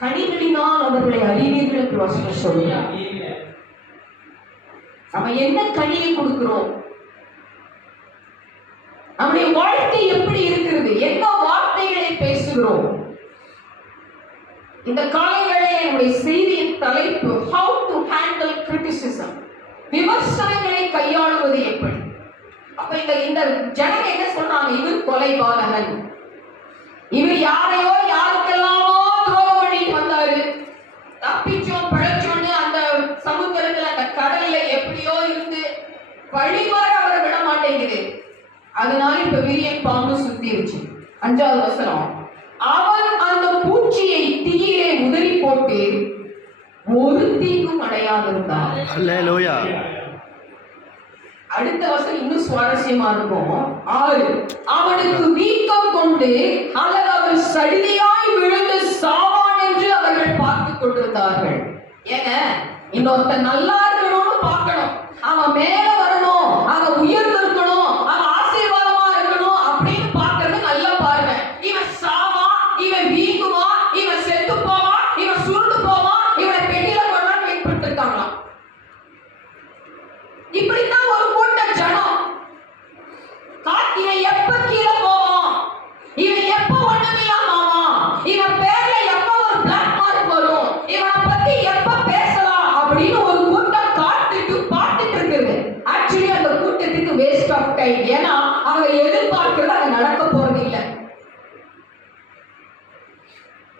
கனிகளினால் அவர்களை அறிவீர்கள் என்று வசனம் சொல்லுகிறார். நம்ம என்ன கனியை கொடுக்கிறோம்? நம்முடைய வாழ்க்கை எப்படி இருக்கிறது? என்ன வார்த்தைகளை பேசுகிறோம்? இந்த காலைகளே என்னுடைய செய்தியின் தலைப்பு how to handle criticism, விமர்சனங்களை கையாளுவது எப்படி. அப்ப இந்த ஜனங்க என்ன சொல்றாங்க? இவர் கொலைபாதகன், இவர் யாரையோ யாருக்கெல்லாமோ துரோகம் பண்ணிட்டு வந்தாரு, தப்பிச்சோம் பழச்சோன்னு அந்த சமுத்திரத்துல அந்த கடல்ல எப்படியோ இருந்து வழிமாற அவரை விட மாட்டேங்குது. அதனால இப்ப விரியன் பாம்பு சுத்திருச்சு. 5வது வசனம், அவன் அந்த பூச்சியை தீயிலே உதறி போட்டு ஒரு தீங்கும் அடையாதிருந்தான். அல்லேலூயா. அடுத்த வசனம் இன்னும் சுவாரஸ்யமா இருக்கும். 6, அவனுக்கு வீக்கம் கொண்டு அல்லது அவன் சடிதியாய் விழுந்து சாவான் என்று அவர்கள் பார்த்து கொண்டிருந்தார்கள். ஏங்க, இன்னொருத்தன் நல்லா இருக்கணும்னு பார்க்கணும், அவன் மேல வரணும், அவன் உயர்ந்து இருக்கணும், அவன் ஆசீர்வாதமா இருக்கணும் அப்படின்னு பார்க்கறது நல்லா பாருங்க. இவன் சாவா, இவன் வீங்குமா, இவன் செத்து போவா, இவன் சுருண்டு போவா, இவனை பெட்டியில கொண்டாந்து வெயிட் பண்ணிட்டு இருக்காங்களாம். இப்படித்தான் ஒரு கூட்ட ஜனம். இவன் எப்ப கீழே போவான், இவன் எப்ப ஒண்ணுமில்லாமாவான், இவன் பேர்ல எப்ப ஒரு பிளாக் மார்க் வரும், இவனை பத்தி எப்ப பேசலாம் அப்படின்னு ஒரு கூட்டம் காத்துட்டு பார்த்துட்டு இருக்குது. ஆக்சுவலி அந்த கூட்டத்துக்கு வேஸ்ட் ஆஃப் டைம். ஏன்னா அவங்க எதிர்பார்க்கிறது அங்க நடக்க போறது இல்லை.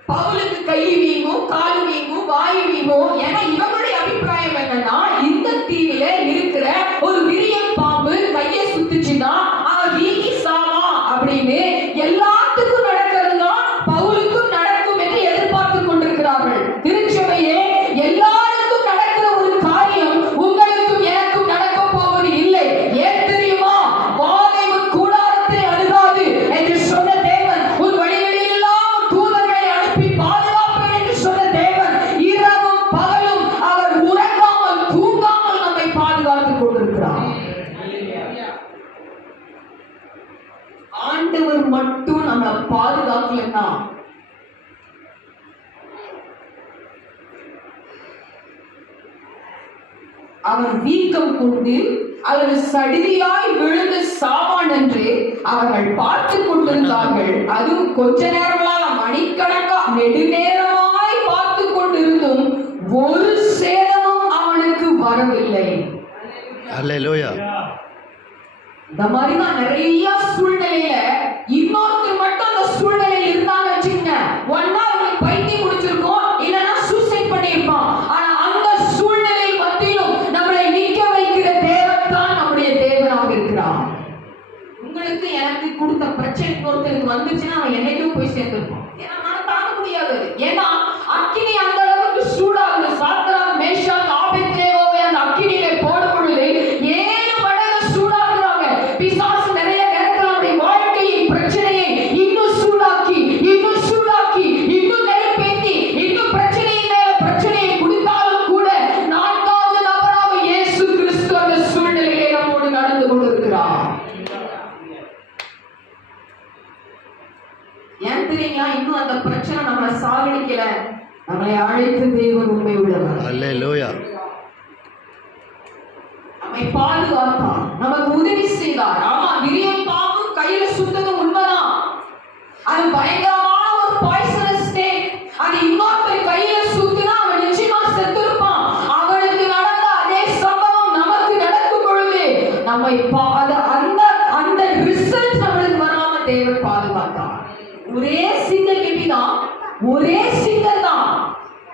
பவுலுக்கு கை வீங்கும், கால் வீங்கும், வாய் வீங்கும். ஏன்னா இவங்களுடைய அபிப்பிராயம் என்னன்னா, இந்த தீவில இருக்கிற ஒரு விரியன் பாம்பு கையை சுத்துச்சுன்னா அவன் வீங்கி சாவா அப்படின்னு எல்லாத்துக்கும் நடக்கிறதுனா பவுலுக்கும் நடக்கும் என்று எதிர்பார்த்து கொண்டிருக்கிறார்கள். திருச்சபையே, எல்லாருக்கும் நடக்கிற ஒரு காரியம் உங்களுக்கும் எனக்கும் நடக்க போவது இல்லை. ஏன் தெரியுமா? வாதைவு கூடாரத்தை அணுகாது என்று சொன்ன தேவன், உன் வழிகளில் எல்லாம் தூதர்களை அனுப்பி பாதுகாப்பேன் என்று சொன்ன தேவன், இரவும் பகலும் அவர் உறங்காமல் தூங்காமல் நம்மை பாதுகாத்துக் கொண்டிருக்கிறார். ஆண்டவர் மட்டும் நம்ம பாதுகாக்கலன்னா அவன் வீக்கம் கொண்டு அல்லது சடிதியாய் விழுந்து சாவான் என்று அவர்கள் பார்த்து கொண்டிருந்தார்கள். அதுவும் கொஞ்ச நேரமா, மணிக்கணக்கா, நெடுநேரமாய் பார்த்து கொண்டிருந்தும் ஒரு சேதமும் அவனுக்கு வரவில்லை. அல்லேலூயா. இந்த மாதிரிதான் நிறைய சூழ்நிலையில இன்னொருத்தர் மட்டும் அந்த சூழ்நிலையில் இருந்தாங்க வச்சுங்க, ஒன்னா அவங்களுக்கு பைத்தியம் முடிச்சிருக்கும், இல்லைன்னா சூசைட் பண்ணியிருப்பான். ஆனா அந்த சூழ்நிலை மத்தியிலும் நம்மளை நிற்க வைக்கிற தேவன் தான் நம்முடைய தேவனாக இருக்கிறான். உங்களுக்கு எனக்கு கொடுத்த பிரச்சனை ஒருத்தருக்கு வந்துச்சுன்னா அவன் என்னைக்கும் போய் சேர்ந்திருப்பான். ஏன்னா நான் தாங்க முடியாது. ஏன்னா அக்கினி அந்த அளவுக்கு சூடாகுது. சாத்ராக், மேஷாக், ஆபேத்நேகோவை அந்த அக்கினியிலே போடும் பொழுது 7 மடங்கு சூடாக்குறாங்க. பிசாசு நிறைய நேரத்தில் நம்முடைய வாழ்க்கையின் பிரச்சனையை இன்னும் சூடாக்கி, இன்னும் சூடாக்கி, இன்னும் நெருப்பேற்றி, இன்னும் பிரச்சனையின் மேல பிரச்சனையை கொடுத்தாலும் கூட 4வது நபராக இயேசு கிறிஸ்து அந்த சூழ்நிலையை நம்மோடு நடந்து கொண்டிருக்கிறார். ஏன் தெரியுங்களா? இன்னும் அந்த பிரச்சனை நம்மளை சாகடிக்கல. நம்மளை அழைத்த தேவன் உண்மை உள்ளவர். அல்லேலூயா. நம்மை பாதுகாத்தார், நமக்கு உதவி செய்தார். ஆமா, விரியன் பாம்பு கையில சுத்தது உண்மைதான். அது பயங்கரமான ஒரு பாய்சனஸ் ஸ்னேக். அது இன்னொருத்தர் கையில சுத்தினா அவன் நிச்சயமா செத்துருப்பான். அவனுக்கு நடந்த அதே சம்பவம் நமக்கு நடக்கும் பொழுது நம்மை அந்த ரிசல்ட் நம்மளுக்கு வராம தேவன் பாதுகாத்தார். ஒரே சிங்கிள் கெட்டிதான், ஒரே சிங்கிள் தான்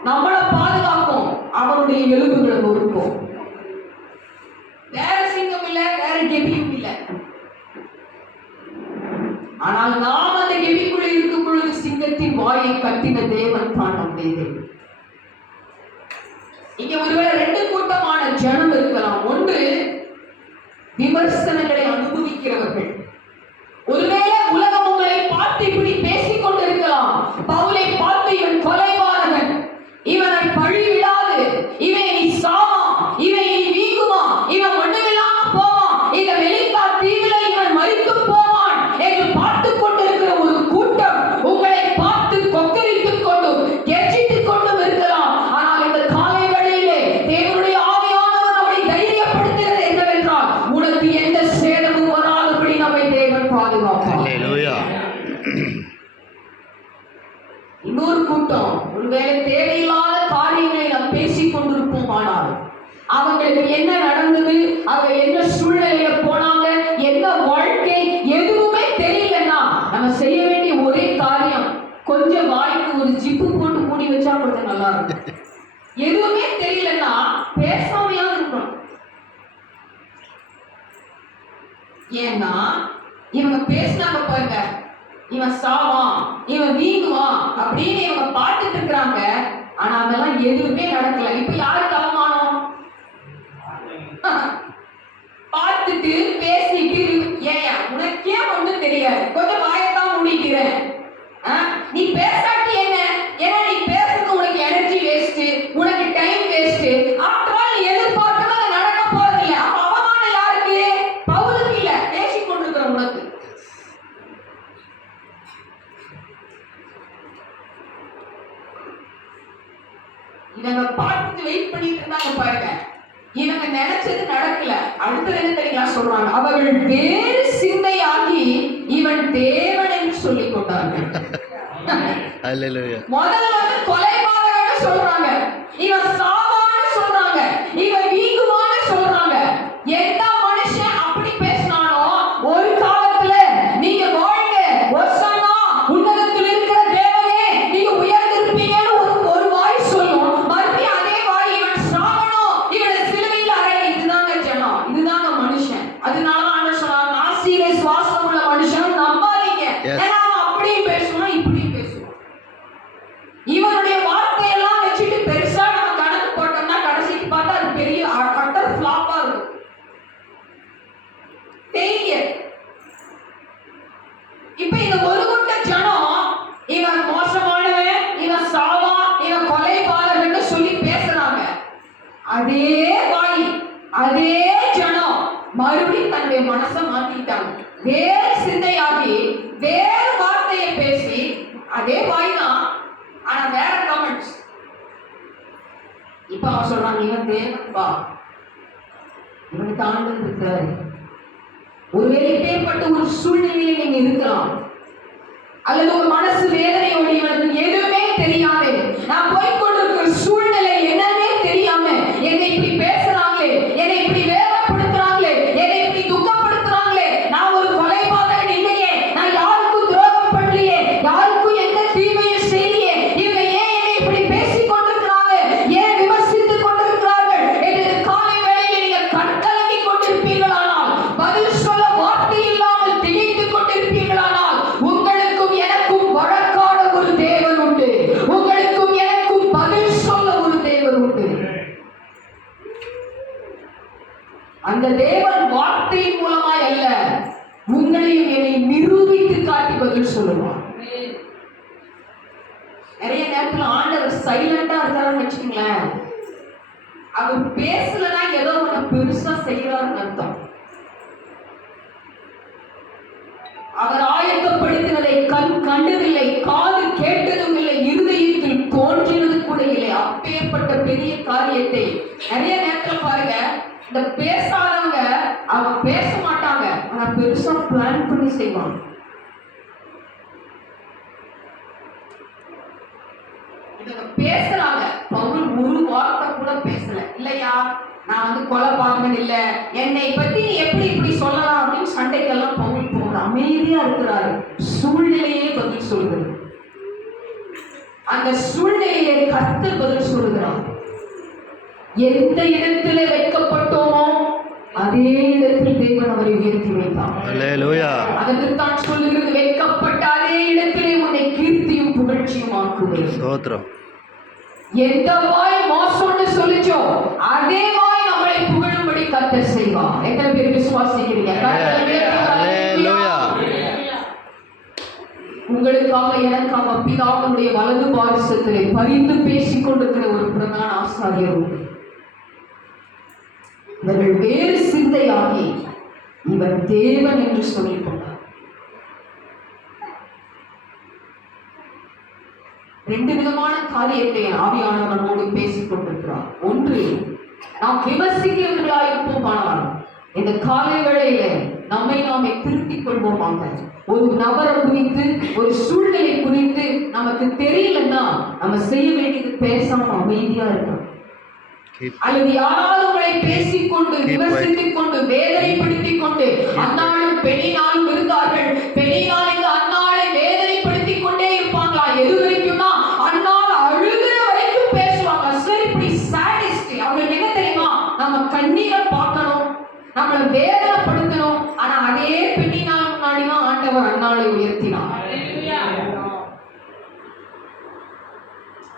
நம்மளை பாதுகாக்கும், அவனுடைய எலும்புகளை நொறுக்கும். வேற சிங்கம் இல்ல, வேற கெபியும் இல்ல. ஆனால் நாம் அந்த கெபிக்குள்ள இருக்கும் பொழுது சிங்கத்தின் வாயை கட்டின தேவன் தான் நம்முடைய தேவன். இங்க ஒருவேளை 2 கூட்டமான ஜனம் இருக்கலாம். ஒன்று விமர்சனங்களை அனுபவிக்கிறவர்கள். ஒருவேளை உலகம் உங்களை பார்த்து இப்படி பேசிக் கொண்டிருக்கலாம். பவுலை பார்த்து இவன் கொலைபாதகன், இவனை பழி விடாது, இவன் நீ சாவா, இவன் நீ வீங்குமா, இவன் ஒண்ணுமில்லாம போவான், இந்த வெளிப்பா தீவில இவன் மரித்து போவான் என்று பார்த்து கொண்டிருக்கிற ஒரு கூட்டம் உங்களை பார்த்து கொக்கரித்துக் கொண்டும் கெர்ச்சித்துக் இன்னொரு கூட்டம் ஒருவேளை தேவையில்லாத காரியங்களை நாம் பேசிக் கொண்டிருப்போம். ஆனால் அவங்களுக்கு என்ன நடந்தது, அவங்க என்ன சூழ்நிலையில போனாங்க, என்ன வாழ்க்கை எதுவுமே தெரியலன்னா நம்ம செய்ய வேண்டிய ஒரே காரியம் கொஞ்சம் வாய்க்கு ஒரு ஜிப்பு போட்டு மூடி வச்சா கொஞ்சம் நல்லா இருக்கும். எதுவுமே தெரியலன்னா பேசாமையா இருக்கணும். ஏன்னா இவங்க பேசினாங்க பாருங்க, இவன் சாவான், இவன் வீங்குவான் அப்படின்னு இவங்க பார்த்துட்டு இருக்கிறாங்க. ஆனா அதெல்லாம் எதுவுமே நடக்கல. இப்ப யாருக்கு அவமானம்? பார்த்துட்டு பேசிட்டு, ஏன் உனக்கே ஒண்ணும் தெரியாது, கொஞ்சம் வாயத்தான் முடிக்கிறேன், நீ பேசாட்டி என்ன, ஏன்னா நீ பேசுறது உனக்கு எனர்ஜி வேஸ்ட், உனக்கு டைம் வேஸ்ட். ஆஃப்டர் ஆல் எதிர்பார்க்கணும், அது நடக்க போறது இல்லை. அப்ப அவமானம் யாருக்கு? பவுலுக்கு இல்ல, பேசிக் கொண்டிருக்கிற உனக்கு. இவங்க பார்த்துட்டு வெயிட் பண்ணிட்டு இருந்தாங்க பாருங்க. இவங்க நினைச்சது நடக்கல. அடுத்தது என்ன தெரியுங்களா சொல்றாங்க? அவர்கள் வேறு சிந்தையாகி இவன் தேவன் என்று சொல்லிக் கொண்டார்கள். முதல்ல வந்து கொலைபாதகன்னு சொல்றாங்க, இவன் சாவான்னு சொல்றாங்க, இவன் வீங்குவான்னு சொல்றாங்க. எந்த மனுஷன் அப்படி பேசினானோ ஒரு காலத்துல நீங்க வாழ்க, ஒசன்னா உன்னதத்தில் இருக்கிற தேவனே நீங்க உயர்ந்திருப்பீங்கன்னு ஒரு வாய் சொல்லும். மறுபடியும் அதே வாய் இவன் சாவணும், இவனை சிலுவையில் அறை. இதுதாங்க ஜனம், இதுதாங்க மனுஷன். அதனால ஆண்டவர் சொன்னார், நாசியிலே சுவாசம் உள்ள மனுஷன் நம்பாதீங்க. ஏன்னா அப்படியும் பேசுவான், இப்படியும் பேசுவான். இவனுடைய வார்த்தையெல்லாம் வச்சுட்டு பெருசா நம்ம கணக்கு போட்டோம்னா கடைசிக்கு பார்த்தா அது பெரிய அட்டர் ஃபிளாப்பா இருக்கும். ஃபெயிலியர். இப்ப இந்த ஒரு கூட்ட ஜனம் இவன் மோசமானவன், இவன் சாவா, இவன் கொலைபாதகன்னு சொல்லி பேசுறாங்க. அதே வாய், அதே ஜனம் மறுபடியும் தன்னுடைய மனசை மாத்திட்டாங்க. வேறு சிந்தையாகி வேறு வார்த்தையை பேசி, அதே வாய் தான், ஆனா வேற கமெண்ட்ஸ். இப்ப அவன் சொல்றான், இவன் தேவன்பா, இவனுக்கு ஆண்டவர் இருக்கிறாரு. ஒருவேளை இப்பேற்பட்ட ஒரு சூழ்நிலையில் நீங்க இருக்கலாம், அல்லது ஒரு மனசு வேதனையோடு இவனுக்கு எதுவுமே தெரியாது, நான் போய்கொண்டிருக்கிற சூழ்நிலை என்னன்னே தெரியாம என்னை இப்படி பேசுறாங்களே, என்னை இப்படி வேதனைப்படுத்துறாங்களே, என்னை இப்படி துக்கப்படுத்துறாங்களே, நான் ஒரு கொலைபாதகன் இல்லையே, நான் யாருக்கும் துரோகம் பண்ணலையே, யாருக்கும் எந்த தீமையும் செய்யலையே, இவங்க ஏன் என்னை இப்படி பேசிக் கொண்டிருக்கிறாங்க, ஏன் விமர்சித்துக் கொண்டிருக்கிறார்கள் என்று காலை வேளையில் நீங்க கண்கலங்கி கொண்டிருப்பீர்களானால், பதில் சொல்ல வார்த்தை இல்லாமல் திகைத்துக் கொண்டிருப்பீர்களானால், உங்களுக்கும் எனக்கும் வழக்காட ஒரு தேவன் உண்டு. உங்களுக்கும் எனக்கும் பதில் சொல்ல ஒரு தேவன் உண்டு. அந்த தேவன் வார்த்தையின் மூலமாய் அல்ல, உங்களையும் என்னை நிரூபித்து காட்டி பதில் சொல்லுவார். நிறைய நேரத்துல ஆண்டவர் சைலண்டா இருக்காருன்னு வச்சுக்கீங்களேன், அவர் பேசலன்னா ஏதோ ஒண்ணு பெருசா செய்யறாருன்னு அர்த்தம். அவர் ஆயத்தப்படுத்தினதை கண் கண்டதில்லை, காது கேட்டதும் இல்லை, இருதயத்தில் தோன்றினது கூட இல்லை. அப்பேற்பட்ட பெரிய காரியத்தை நிறைய நேரத்துல பாருங்க, இந்த பேசாதவங்க அவங்க பேச மாட்டாங்க, ஆனா பெருசா பிளான் பண்ணி செய்வாங்க. இவங்க பேசுறாங்க, பவுல் ஒரு வார்த்தை கூட பேசல. இல்லையா, நான் வந்து கொலைபாதகன் இல்ல, என்னை பத்தி நீ எப்படி இப்படி சொல்லலாம் அப்படின்னு சண்டைக்கெல்லாம் பவுல் போகிற அமைதியா இருக்கிறாரு. சூழ்நிலையே பதில் சொல்கிறது. அந்த சூழ்நிலையை கர்த்தர் பதில் சொல்கிறார். எந்த இடத்துல வைக்கப்பட்டோமோ அதே இடத்தில் தேவன் அவரை உயர்த்தி வைத்தார். அதற்கு தான் சொல்லுகிறது, வைக்கப்பட்ட அதே இடத்திலே உன்னை கீர்த்தியும் புகழ்ச்சியும் ஆக்குவேன். எந்த வாய் மோசம்னு சொல்லிச்சோ அதே வாய் நம்மளை புகழும்படி கர்த்தர் செய்வார். எத்தனை பேர் விசுவாசிக்கிறீங்க? உங்களுக்காக எனக்காக பிதாவுடைய வலது பாரிசத்திலே பரிந்து பேசிக் கொண்டிருக்கிற ஒரு பிரதான ஆசாரியர் உண்டு. இவர்கள் வேறு சிந்தையாகி இவன் தேவன் என்று சொல்லிக் கொண்டார். ரெண்டு விதமான காரியத்தை ஆவியானவர் நம்மோடு பேசிக் கொண்டிருக்கிறார். ஒன்று, நாம் விமர்சிக்கிறவர்களாயிருப்போம், ஆனால் இந்த காலை வேளையில நம்மை நாமே திருத்திக் கொள்வோமாக. ஒரு நபரை குறித்து, ஒரு சூழ்நிலை குறித்து நமக்கு தெரியலன்னா நம்ம செய்ய வேண்டியது பேசாம அமைதியா இருக்கணும். அல்லது யாராவது உங்களை பேசிக்கொண்டு விமர்சித்துக் கொண்டு வேதனைப்படுத்திக் கொண்டு, அந்நாளும் பெண்ணினாலும் இருந்தார்கள். பெண்ணினால் இந்த அந்நாளை வேதனைப்படுத்திக் கொண்டே இருப்பாங்களா? எது வரைக்கும்னா அந்நாள் அழுகிற வரைக்கும் பேசுவாங்க. சரி, இப்படி சாடிஸ்ட். அவங்களுக்கு என்ன தெரியுமா? நம்ம கண்ணீரை பார்க்கணும், நம்மளை வேதனைப்படுத்தணும். ஆனா அதே பெண்ணினால் முன்னாடிதான் ஆண்டவர் அந்நாளை உயர்த்தினார்.